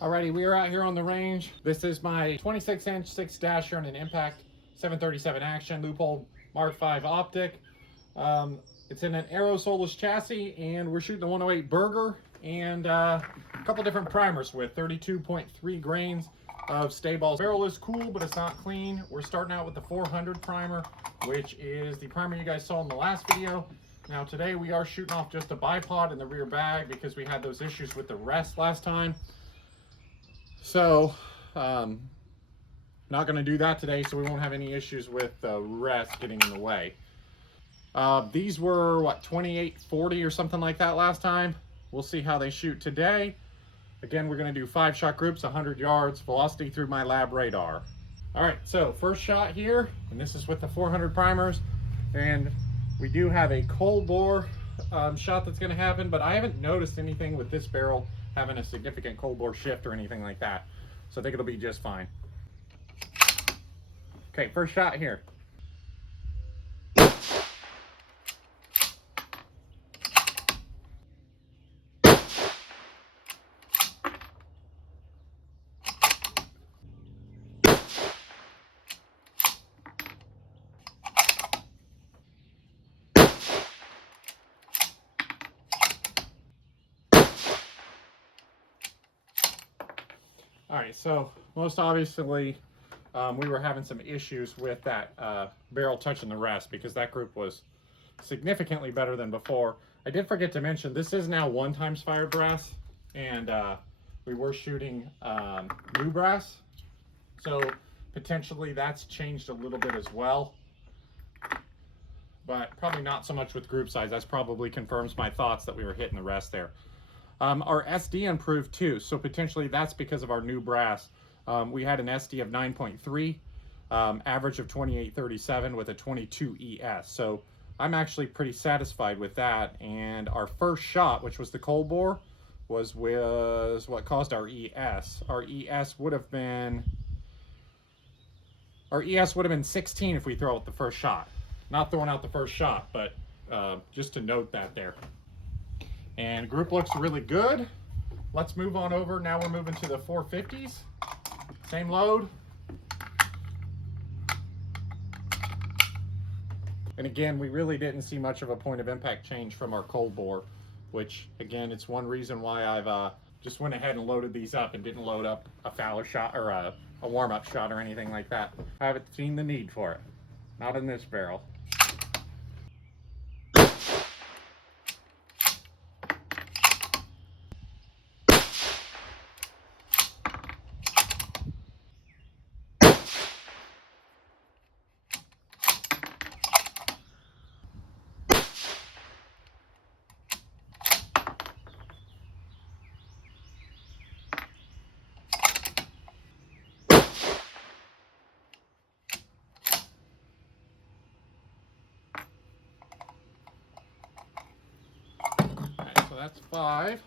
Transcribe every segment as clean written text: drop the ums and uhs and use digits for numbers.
Alrighty, we are out here on the range. This is my 26-inch 6-dasher and an Impact 737 Action Loophole Mark V optic. It's in an aerosolus chassis, and we're shooting the 108 Berger and a couple different primers with 32.3 grains of Staball. Barrel is cool, but it's not clean. We're starting out with the 400 primer, which is the primer you guys saw in the last video. Now today we are shooting off just a bipod in the rear bag because we had those issues with the rest last time. So, not going to do that today, so we won't have any issues with the rest getting in the way. These were, what, 2840 or something like that last time. We'll see how they shoot today. Again, we're going to do 5-shot groups, 100 yards, velocity through my lab radar. All right, so first shot here, and this is with the 400 primers, and we do have a cold bore shot that's going to happen, but I haven't noticed anything with this barrel having a significant cold bore shift or anything like that. So I think it'll be just fine. Okay, first shot here. All right, so most obviously we were having some issues with that barrel touching the rest because that group was significantly better than before. I did forget to mention this is now 1x fired brass, and we were shooting new brass, so potentially that's changed a little bit as well, but probably not so much with group size. That's probably confirms my thoughts that we were hitting the rest there. Our SD improved too, so potentially that's because of our new brass. We had an SD of 9.3, average of 2837 with a 22 ES. So I'm actually pretty satisfied with that. And our first shot, which was the cold bore, was what caused our ES. Our ES would have been 16 if we throw out the first shot. Not throwing out the first shot, but just to note that there. And group looks really good. Let's move on over. Now we're moving to the 450s. Same load. And again, we really didn't see much of a point of impact change from our cold bore, which again, it's one reason why I've just went ahead and loaded these up and didn't load up a Fowler shot or a warm-up shot or anything like that. I haven't seen the need for it. Not in this barrel. That's 5.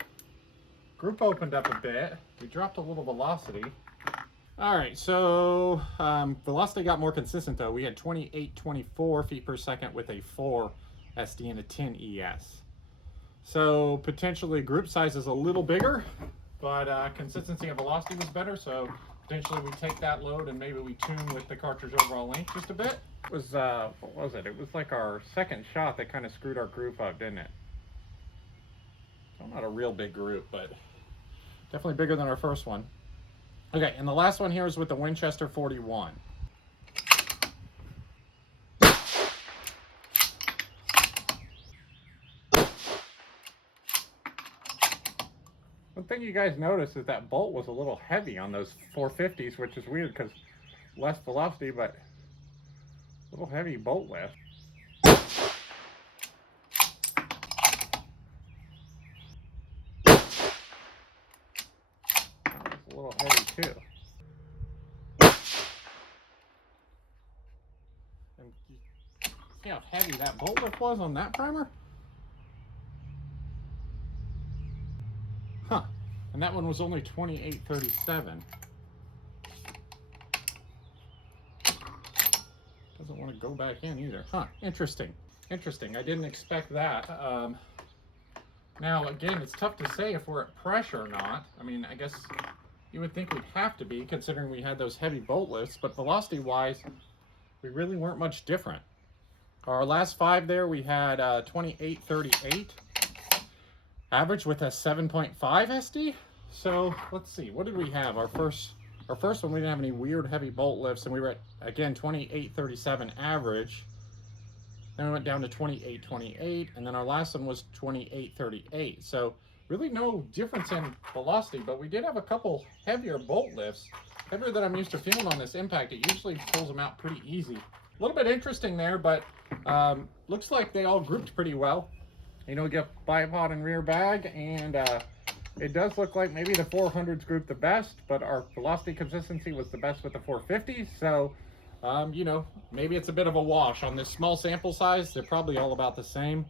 Group opened up a bit. We dropped a little velocity. All right, so velocity got more consistent though. We had 2824 feet per second with a 4 SD and a 10 ES. So potentially group size is a little bigger, but consistency of velocity was better. So potentially we take that load and maybe we tune with the cartridge overall length just a bit. It was, what was it? It was like our second shot that kind of screwed our group up, didn't it? Not a real big group, but definitely bigger than our first one. Okay, and the last one here is with the Winchester 41. One thing you guys noticed is that bolt was a little heavy on those 450s, which is weird because less velocity, but a little heavy bolt lift. A little heavy too. And see how heavy that bolt lift was on that primer? Huh. And that one was only 2837. Doesn't want to go back in either. Huh. Interesting. Interesting. I didn't expect that. Now, again, it's tough to say if we're at pressure or not. I mean, I guess you would think we'd have to be, considering we had those heavy bolt lifts, but velocity-wise, we really weren't much different. Our last 5 there, we had 28.38 average with a 7.5 SD. So let's see, what did we have? Our first one, we didn't have any weird heavy bolt lifts, and we were at, again, 28.37 average. Then we went down to 28.28, and then our last one was 28.38. So really no difference in velocity, but we did have a couple heavier bolt lifts, heavier than I'm used to feeling on this impact. It usually pulls them out pretty easy. A little bit interesting there, but looks like they all grouped pretty well. You know, we get bipod and rear bag, and it does look like maybe the 400s grouped the best, but our velocity consistency was the best with the 450s. So, you know, maybe it's a bit of a wash on this small sample size. They're probably all about the same.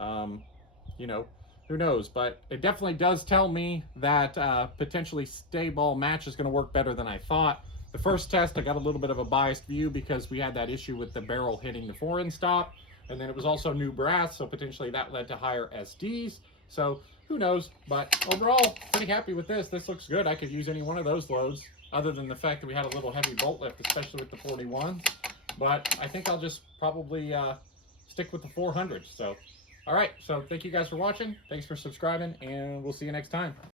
You know, who knows? But it definitely does tell me that potentially Staball match is going to work better than I thought. The first test, I got a little bit of a biased view because we had that issue with the barrel hitting the fore-end stop. And then it was also new brass, so potentially that led to higher SDs. So who knows? But overall, pretty happy with this. This looks good. I could use any one of those loads, other than the fact that we had a little heavy bolt lift, especially with the 41s. But I think I'll just probably stick with the 400s. So, all right. So thank you guys for watching. Thanks for subscribing, and we'll see you next time.